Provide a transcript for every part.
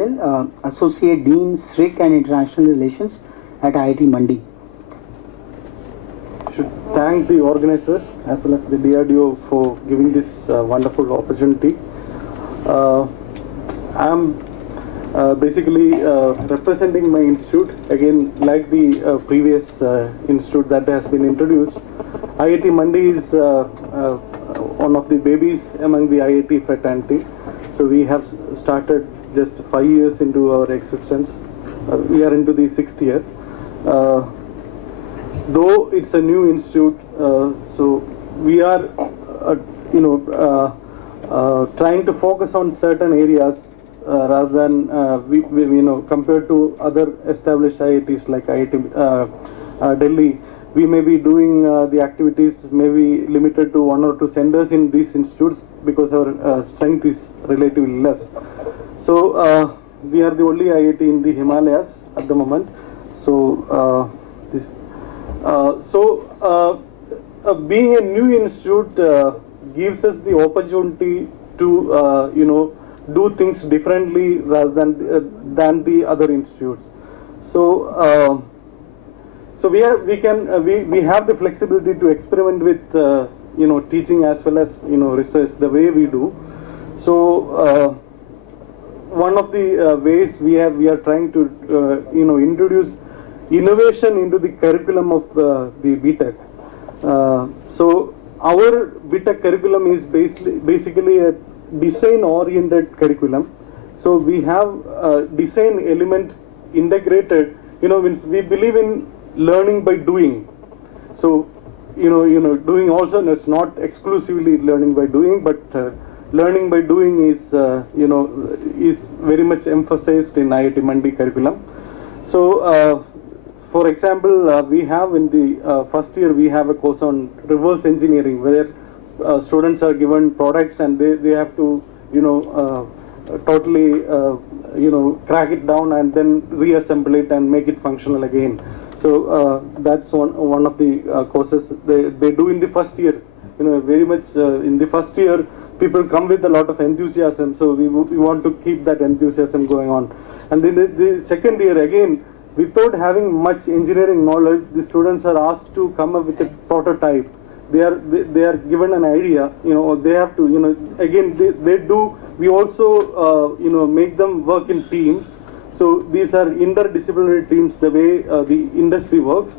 Siril, Associate Dean, SRIC and International Relations at IIT Mandi. Should thank the organizers as well as the DRDO for giving this wonderful opportunity. I'm basically representing my institute again, like the previous institute that has been introduced. IIT Mandi is one of the babies among the IIT fraternity. So we have started just 5 years into our existence. We are into the 6th year. Though it's a new institute, so we are, trying to focus on certain areas rather than compared to other established IITs like IIT Delhi. We may be doing the activities maybe limited to 1 or 2 centers in these institutes because our strength is relatively less. So we are the only IIT in the Himalayas at the moment. So being a new institute gives us the opportunity to do things differently rather than the other institutes. So we have the flexibility to experiment with teaching as well as research the way we do. So one of the ways we are trying to introduce innovation into the curriculum of the BTech. So our BTech curriculum is basically a design-oriented curriculum. So we have a design element integrated. Means we believe in learning by doing. So doing also, it's not exclusively learning by doing, but learning by doing is very much emphasized in IIT Mandi curriculum. So for example, we have in the first year we have a course on reverse engineering where students are given products and they have to totally crack it down and then reassemble it and make it functional again. So that's one of the courses they do in the first year. Very much in the first year people come with a lot of enthusiasm, so we want to keep that enthusiasm going on. And then the second year again, without having much engineering knowledge, the students are asked to come up with a prototype. They are given an idea, they have to, again they do. We also make them work in teams. So these are interdisciplinary teams, the way the industry works.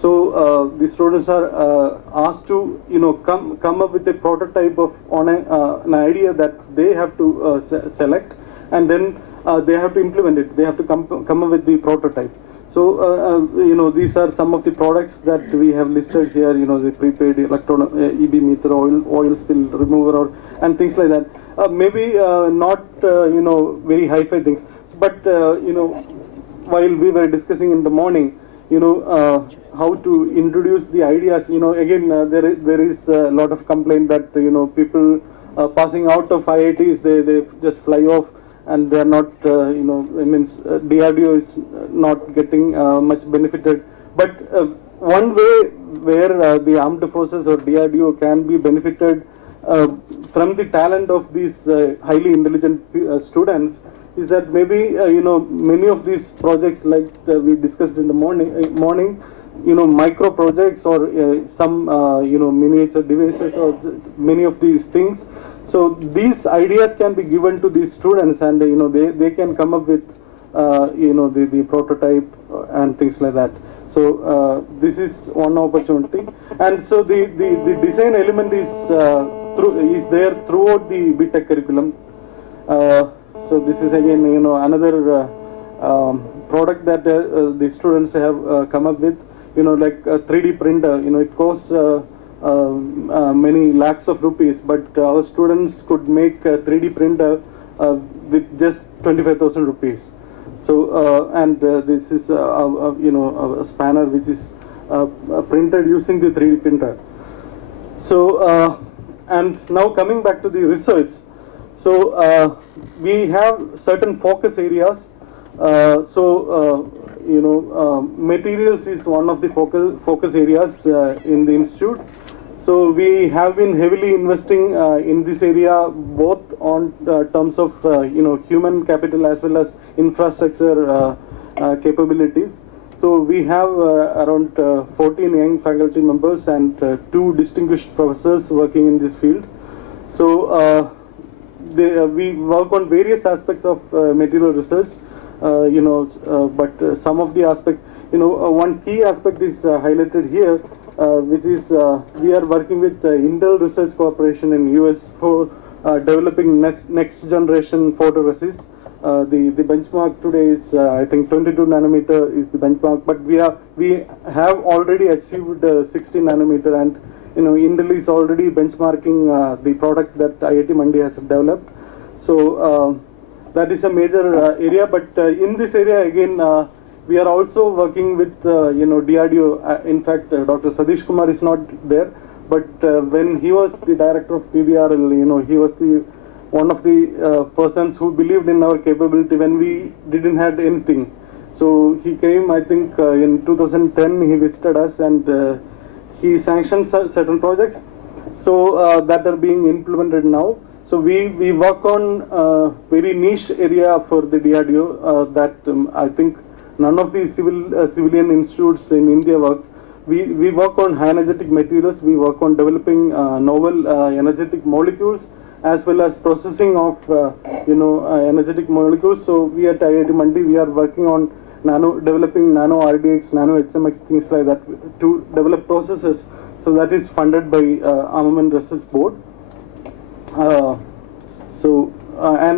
So the students are asked to come up with a prototype on an idea that they have to select, and then they have to implement it. They have to come up with the prototype. So these are some of the products that we have listed here. The prepaid electron EB meter, oil spill remover, and things like that. Maybe not very hi-fi things, but while we were discussing in the morning, how to introduce the ideas. Again, there is a lot of complaint that people passing out of IITs, they just fly off and they are not DRDO is not getting much benefited. But one way where the armed forces or DRDO can be benefited from the talent of these highly intelligent students is that maybe many of these projects like we discussed in the morning, micro projects or some miniature devices or many of these things. So these ideas can be given to these students, and they can come up with the prototype and things like that. So this is one opportunity, and so the design element is there throughout the BTech curriculum. So this is again another product that the students have come up with. Like a 3D printer. It costs many lakhs of rupees, but our students could make a 3D printer with just 25,000 rupees. So and this is a spanner which is printed using the 3D printer. So and now coming back to the research. So we have certain focus areas. Materials is one of the focus areas in the institute. So we have been heavily investing in this area, both on terms of human capital as well as infrastructure capabilities. So we have around 14 young faculty members and 2 distinguished professors working in this field. So we work on various aspects of material research, but some of the aspects, one key aspect is highlighted here, which is we are working with Intel Research Corporation in US for developing next generation photoresist. The benchmark today is I think 22 nanometer is the benchmark, but we have already achieved 60 nanometer, and Intel is already benchmarking the product that IIT Mandi has developed. So that is a major area, but in this area again we are also working with DRDO. In fact, Dr. Satish Kumar is not there, but when he was the director of PBRL, he was one of the persons who believed in our capability when we didn't have anything. So he came, I think in 2010 he visited us, and he sanctioned certain projects so that are being implemented now. So we work on very niche area for the DRDO that I think none of the civilian institutes in India work. We work on high energetic materials. We work on developing novel energetic molecules as well as processing of energetic molecules. So we at IIT Mandi, we are working on developing nano RDX, nano HMX, things like that to develop processes. So that is funded by Armament Research Board. And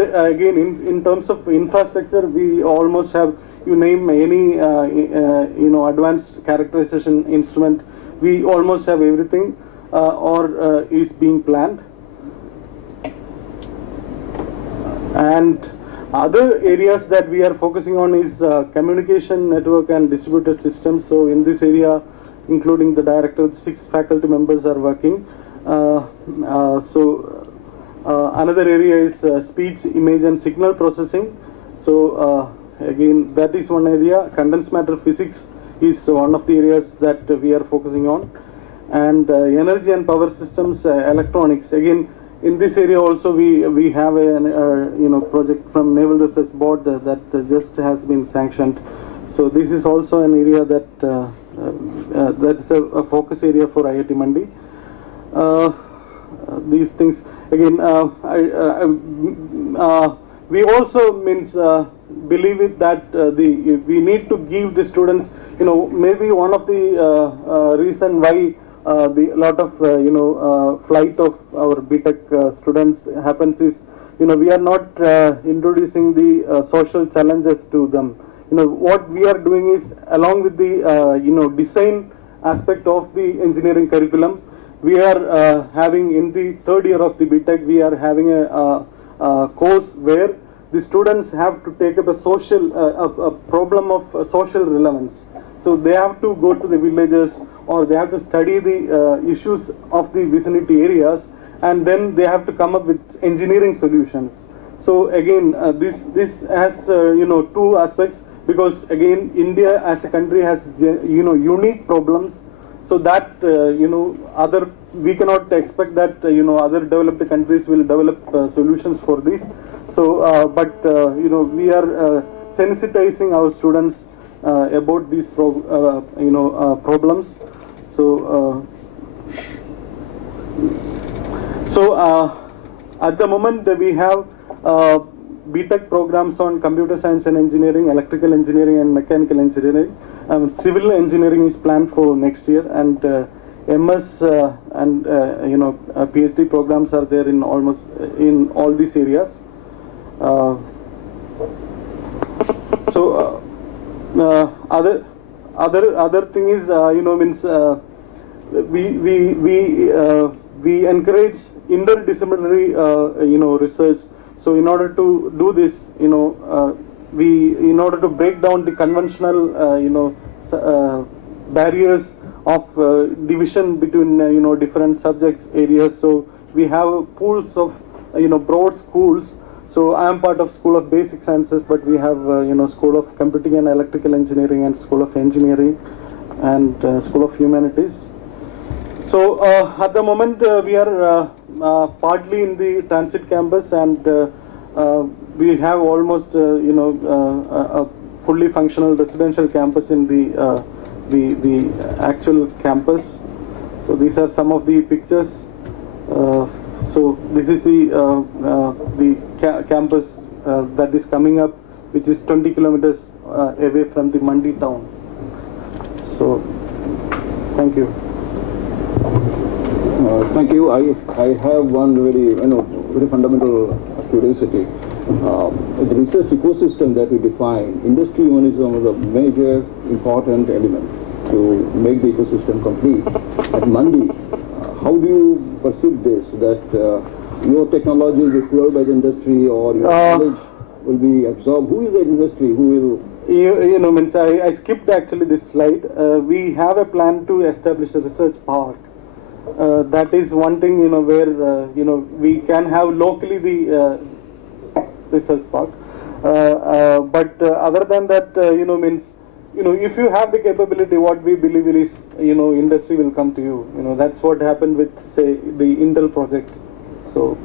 again, in terms of infrastructure, we almost have, you name any advanced characterization instrument, we almost have everything or is being planned. And other areas that we are focusing on is communication network and distributed systems. So in this area, including the director, 6 faculty members are working. Another area is speech, image and signal processing. So again, that is one area. Condensed matter physics is one of the areas that we are focusing on. And energy and power systems, electronics. Again, in this area also we have a project from Naval Research Board that just has been sanctioned. So this is also an area that that's a focus area for IIT Mandi. These things again, we also believe it that we need to give the students, maybe one of the reason why the lot of flight of our BTech students happens is we are not introducing the social challenges to them. What we are doing is, along with the design aspect of the engineering curriculum, we are having in the 3rd year of the BTech, we are having a course where the students have to take up a problem of social relevance. So they have to go to the villages, or they have to study the issues of the vicinity areas, and then they have to come up with engineering solutions. So again, this has 2 aspects, because again India as a country has unique problems. So that we cannot expect that other developed countries will develop solutions for this. So but we are sensitizing our students about these problems. So at the moment we have BTech programs on computer science and engineering, electrical engineering and mechanical engineering. Civil engineering is planned for next year, and MS and PhD programs are there in almost in all these areas. Other thing is we encourage interdisciplinary research. So in order to do this, in order to break down the conventional barriers of division between different subjects areas, so we have pools of broad schools. So I am part of School of Basic Sciences, but we have School of Computing and Electrical Engineering and School of Engineering and School of Humanities. So at the moment we are partly in the transit campus, and we have almost a fully functional residential campus in the actual campus. So these are some of the pictures. So this is the campus that is coming up, which is 20 kilometers away from the Mandi town. So thank you. Thank you. I have one very fundamental curiosity. The research ecosystem that we define, industry one is one of the major important element to make the ecosystem complete. At Mandi, how do you perceive this? That your technology will be flowed by the industry, or your knowledge will be absorbed? Who is the industry? Who will? Means I skipped actually this slide. We have a plan to establish a research park. That is one thing, where we can have locally the research park. But other than that, means if you have the capability, what we believe is, industry will come to you. That's what happened with, say, the Intel project. So